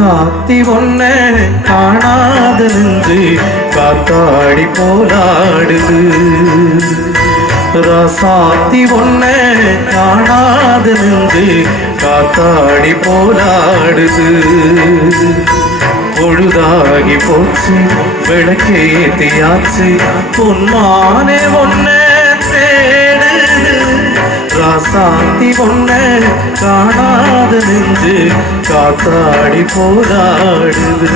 சாத்தி ஒன்ன காணாத நின்று காத்தாடி போலாடுது ராசாத்தி ஒன்ன காணாத நின்று காத்தாடி போலாடுது பொழுதாகி போச்சு விளக்கேத்தியாச்சு பொன்மானே ஒன்ன ராசாத்தி ஒன்ன காணாத நின்று காத்தாடி போராடுது.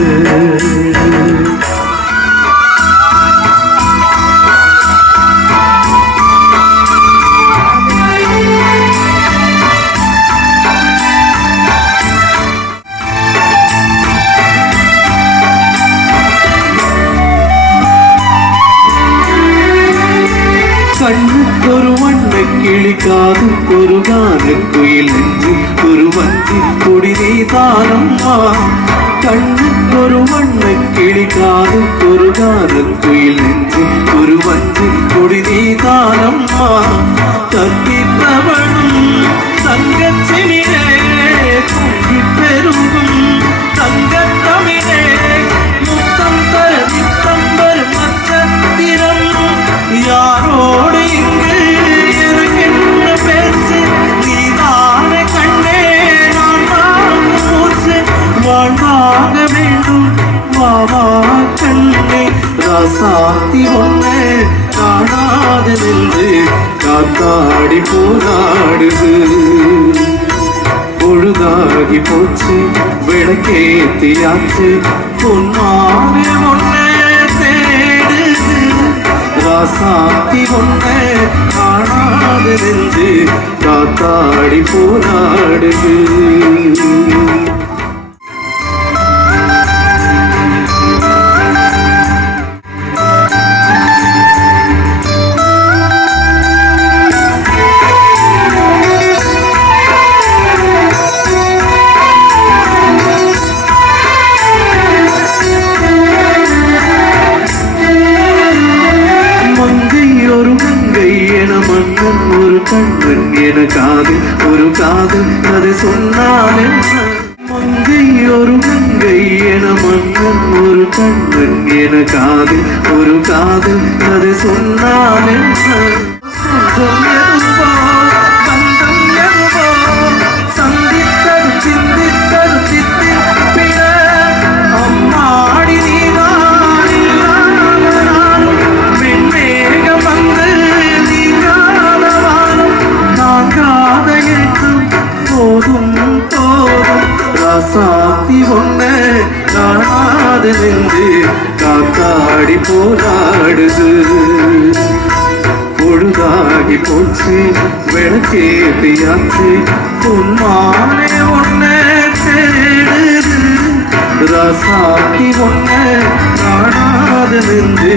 கண்ணுக்கொரு வண்ண கிளி காதுக்கொரு காதுக்குயில் நெஞ்சு ஒரு வஞ்சி கொடிதே தானம்மா ஒரு வண்ண கிளி காதுக்கொரு காதுக்குயில் நெஞ்சு ஒரு வஞ்சி கொடிதே தானம்மா தத்தித்தவனும் தங்கச்சினி வேண்டும் வாவா கண்ணே ராசாத்தி ஒன்று காணாத நின்று காத்தாடி போராடுது. பொழுதாகி போச்சு விளக்கேத்தியாச்சு பொன்னானே ஒன்னே தேடுது. ராசாத்தி ஒன்னே காணாது நெஞ்சு காத்தாடி போராடுது. ஒரு கண்ணன் என காதல் ஒரு காதல் அது சொன்னால் மங்கை ஒரு மங்கை என மன்னன் ஒரு கண்ணன் என காதல் ஒரு காதல் அது சொன்னால் என்ன ராசாத்தி ஒன்ன காணாது நின்று காத்தாடி போராடுது. பொழுதாகி போச்சு விளக்கேத்தியாச்சு பொன்மானே ஒன்னே தேடுது. ராசாத்தி ஒன்ன காணாது நின்று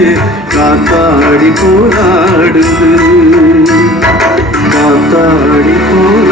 காத்தாடி போராடுது. காத்தாடி போராடு